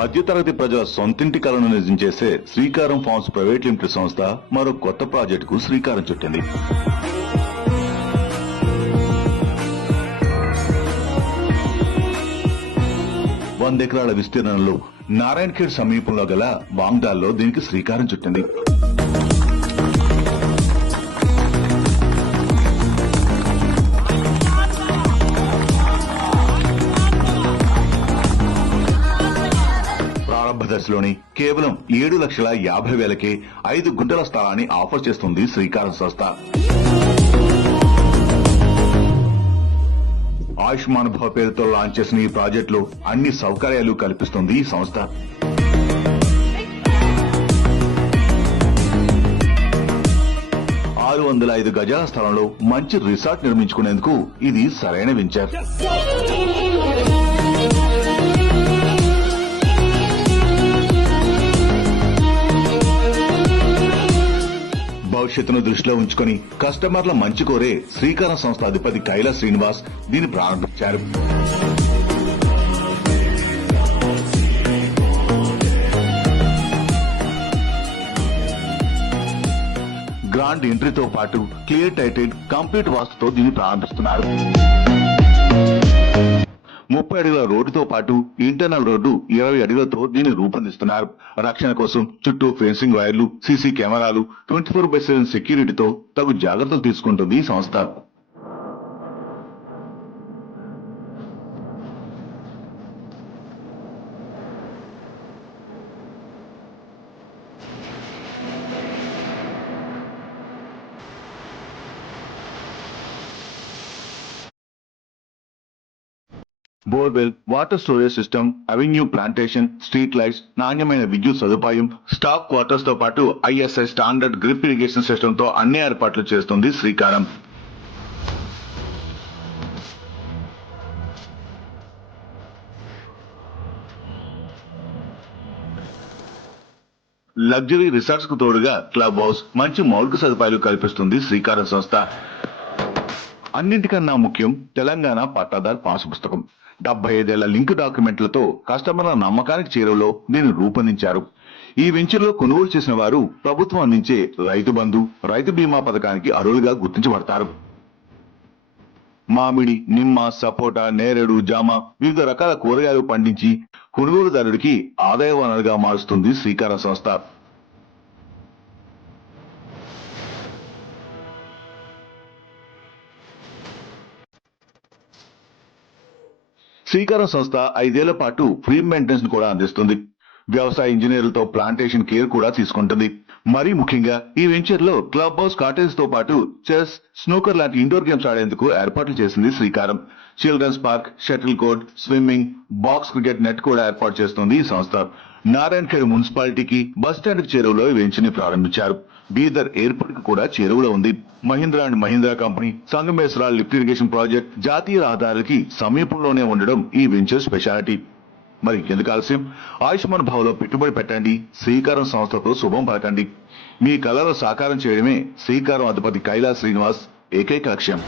మధ్యతరగతి ప్రజల సొంతింటి కలను నిజం చేసే శ్రీకారం ఫార్మ్స్ ప్రైవేట్ లిమిటెడ్ సంస్థ మరో కొత్త ప్రాజెక్టుకు శ్రీకారం చుట్టింది. ఎకరాల విస్తీర్ణంలో నారాయణఖేడ్ సమీపంలో గల బాంగ్దాల్లో దీనికి శ్రీకారం చుట్టింది. ప్రారంభ దశలోని కేవలం 7,50,000కే 5 గుంటల స్థలాన్ని ఆఫర్ చేస్తుంది శ్రీకారం సంస్థ. ఆయుష్మాన్ భవ పేరుతో లాంచ్ చేసిన ఈ ప్రాజెక్టులో అన్ని సౌకర్యాలు కల్పిస్తుంది ఈ సంస్థ. ఆరు 605 గజాల స్థలంలో మంచి రిసార్ట్ నిర్మించుకునేందుకు ఇది సరైన వెంచర్. భవిష్యత్తును దృష్టిలో ఉంచుకుని కస్టమర్ల మంచి కోరే శ్రీకారం సంస్థ అధిపతి కైలాస్ శ్రీనివాస్ దీన్ని ప్రారంభించారు. గ్రాండ్ ఎంట్రీతో పాటు క్లియర్ టైటిల్ కంప్లీట్ వాస్తుతో దీన్ని ప్రారంభిస్తున్నారు. 30 అడుగుల రోడ్డుతో పాటు ఇంటర్నల్ రోడ్డు 20 అడుగులతో దీన్ని రూపొందిస్తున్నారు. రక్షణ కోసం చుట్టూ ఫెన్సింగ్ వైర్లు, సీసీ కెమెరాలు, 24/7 సెక్యూరిటీతో తగు జాగ్రత్తలు తీసుకుంటుంది ఈ సంస్థ. Borewell, water storage system, avenue plantation, street lights, నాణ్యమైన విద్యుత్ సదుపాయం, స్టాఫ్ క్వార్టర్స్ తో పాటు ISI standard drip irrigation system తో అన్ని ఏర్పాట్లు చేస్తుంది శ్రీకారం. లగ్జరీ రిసార్ట్స్ కు తోడుగా క్లబ్ హౌస్, మంచి మౌలిక సదుపాయాలు కల్పిస్తుంది శ్రీకారం సంస్థ. అన్నింటికన్నా ముఖ్యం తెలంగాణ పట్టాదార్ పాస్ పుస్తకం. 75 ఏళ్ల లింక్ డాక్యుమెంట్లతో కస్టమర్ల నమ్మకానికి చేరువలో దీన్ని రూపొందించారు. ఈ వెంచర్లో కొనుగోలు చేసిన వారు ప్రభుత్వం అందించే రైతు బంధు, రైతు బీమా పథకానికి అర్హులుగా గుర్తించబడతారు. మామిడి, నిమ్మ, సపోటా, నేరేడు, జామ, వివిధ రకాల కూరగాయలు పండించి కొనుగోలుదారుడికి ఆదాయ వనరుగా మారుస్తుంది శ్రీకారం సంస్థ. శ్రీకారం సంస్థ 5 ఏళ్ల పాటు ఫ్రీ మెయింటెనెన్స్ కూడా అందిస్తుంది. వ్యవసాయ ఇంజనీర్లతో ప్లాంటేషన్ కేర్ కూడా తీసుకుంటుంది. మరీ ముఖ్యంగా ఈ వెంచర్ లో క్లబ్ హౌస్, కాటేజ్ తో పాటు చెస్, స్నూకర్ లాంటి ఇండోర్ గేమ్స్ ఆడేందుకు ఏర్పాట్లు చేసింది Srikaram. Children's park, shuttle court, swimming, box cricket net కూడా ఏర్పాటు చేస్తుంది ఈ సంస్థ. నారాయణఖేడ్ మున్సిపాలిటీకి బస్టాండ్ చేరువలో ఈ వెంచర్ ని ప్రారంభించారు. బీదర్ ఎయిర్పోర్ట్ కు కూడా చేరువలో ఉంది. Mahindra and Mahindra company, Sangameshwara lift irrigation project, జాతీయ రహదారులకి సమీపంలోనే ఉండడం ఈ వెంచర్ స్పెషాలిటీ. మరి ఎందుకు ఆలస్యం? ఆయుష్మాన్ భవలో పెట్టుబడి పెట్టండి, శ్రీకారం సంస్థతో శుభం పలకండి. మీ కలలు సాకారం చేయడమే శ్రీకారం అధిపతి కైలాస్ శ్రీనివాస్ ఏకైక లక్ష్యం.